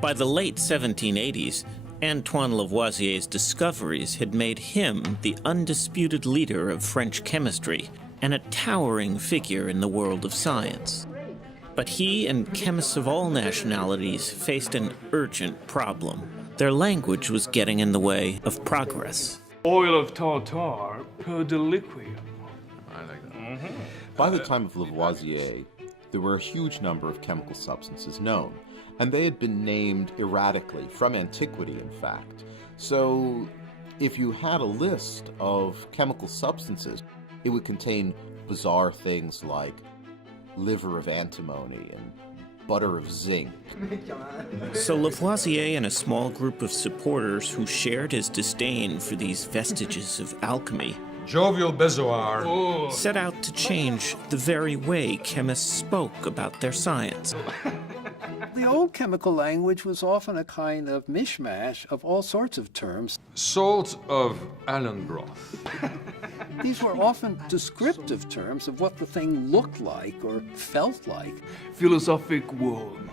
By the late 1780s, Antoine Lavoisier's discoveries had made him the undisputed leader of French chemistry and a towering figure in the world of science. But he and chemists of all nationalities faced an urgent problem. Their language was getting in the way of progress. Oil of tartar per deliquium. I like that. Mm-hmm. By the time of Lavoisier, there were a huge number of chemical substances known, and they had been named erratically, from antiquity in fact. So if you had a list of chemical substances, it would contain bizarre things like liver of antimony and butter of zinc. So Lavoisier and a small group of supporters who shared his disdain for these vestiges of alchemy Jovial bezoar. set out to change the very way chemists spoke about their science. The old chemical language was often a kind of mishmash of all sorts of terms. Salt of allen broth. These were often descriptive terms of what the thing looked like or felt like, Philosophic worm.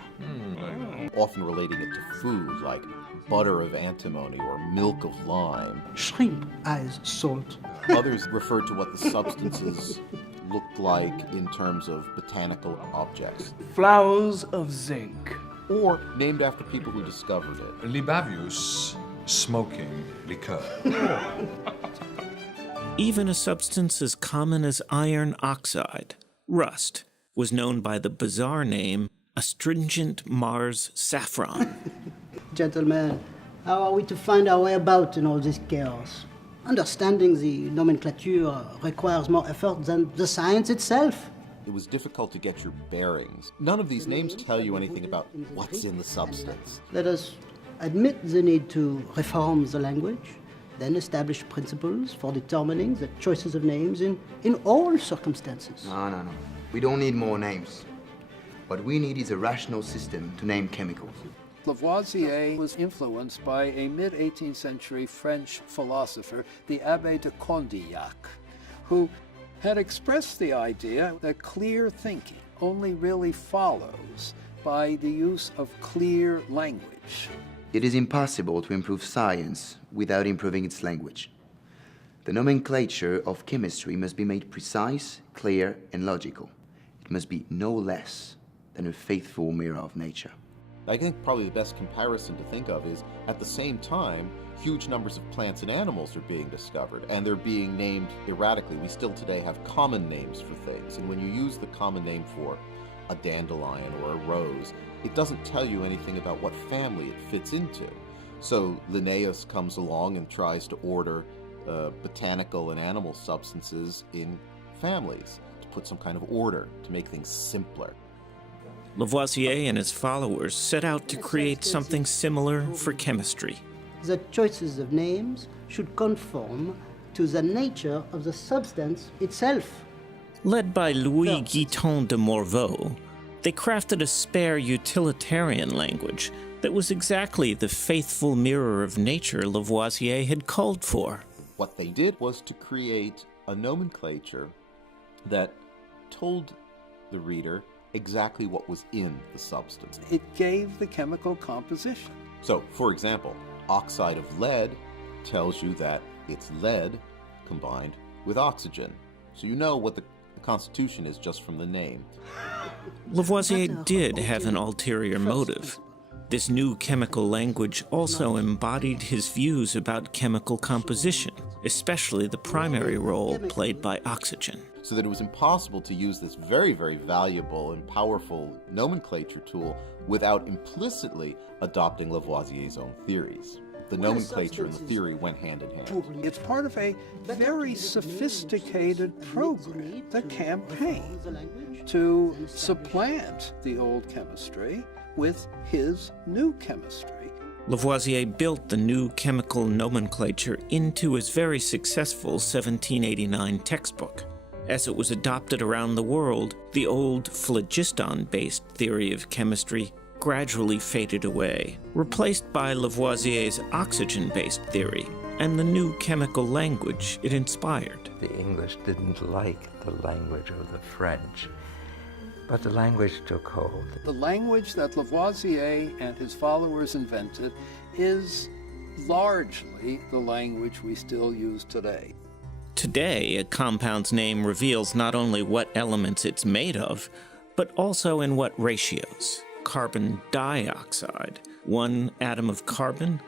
Often relating it to food, like butter of antimony or milk of lime. Shrimp as salt. Others referred to what the substances looked like in terms of botanical objects, Flowers of zinc. or named after people who discovered it. Libavius, smoking liqueur. Even a substance as common as iron oxide, rust, was known by the bizarre name astringent Mars saffron. Gentlemen, how are we to find our way about in all this chaos? Understanding the nomenclature requires more effort than the science itself. It was difficult to get your bearings. None of these names tell you anything about what's in the substance. Let us admit the need to reform the language, then establish principles for determining the choices of names in all circumstances. No. We don't need more names. What we need is a rational system to name chemicals. Lavoisier was influenced by a mid-18th century French philosopher, the Abbé de Condillac, who had expressed the idea that clear thinking only really follows by the use of clear language. It is impossible to improve science without improving its language. The nomenclature of chemistry must be made precise, clear, and logical. It must be no less than a faithful mirror of nature. I think probably the best comparison to think of is, at the same time, huge numbers of plants and animals are being discovered, and they're being named erratically. We still today have common names for things, and when you use the common name for a dandelion or a rose, it doesn't tell you anything about what family it fits into. So Linnaeus comes along and tries to order botanical and animal substances in families, to put some kind of order, to make things simpler. Lavoisier and his followers set out to create something similar for chemistry. The choices of names should conform to the nature of the substance itself. Led by Louis Guiton de Morveau, they crafted a spare utilitarian language that was exactly the faithful mirror of nature Lavoisier had called for. What they did was to create a nomenclature that told the reader exactly what was in the substance. It gave the chemical composition. So, for example, oxide of lead tells you that it's lead combined with oxygen. So you know what the constitution is just from the name. Lavoisier did have an ulterior motive. This new chemical language also embodied his views about chemical composition, especially the primary role played by oxygen. So that it was impossible to use this very, very valuable and powerful nomenclature tool without implicitly adopting Lavoisier's own theories. The nomenclature and the theory went hand in hand. It's part of a very sophisticated program, the campaign, to supplant the old chemistry with his new chemistry. Lavoisier built the new chemical nomenclature into his very successful 1789 textbook. As it was adopted around the world, the old phlogiston-based theory of chemistry gradually faded away, replaced by Lavoisier's oxygen-based theory and the new chemical language it inspired. The English didn't like the language of the French. But the language took hold. The language that Lavoisier and his followers invented is largely the language we still use today. Today, a compound's name reveals not only what elements it's made of, but also in what ratios. Carbon dioxide, 1 atom of carbon,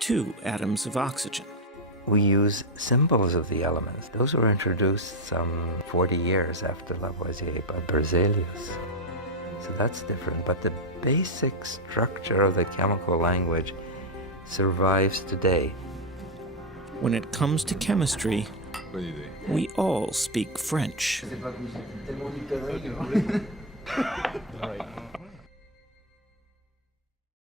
2 atoms of oxygen. We use symbols of the elements. Those were introduced some 40 years after Lavoisier by Berzelius. So that's different. But the basic structure of the chemical language survives today. When it comes to chemistry, Bonne idée. we all speak French.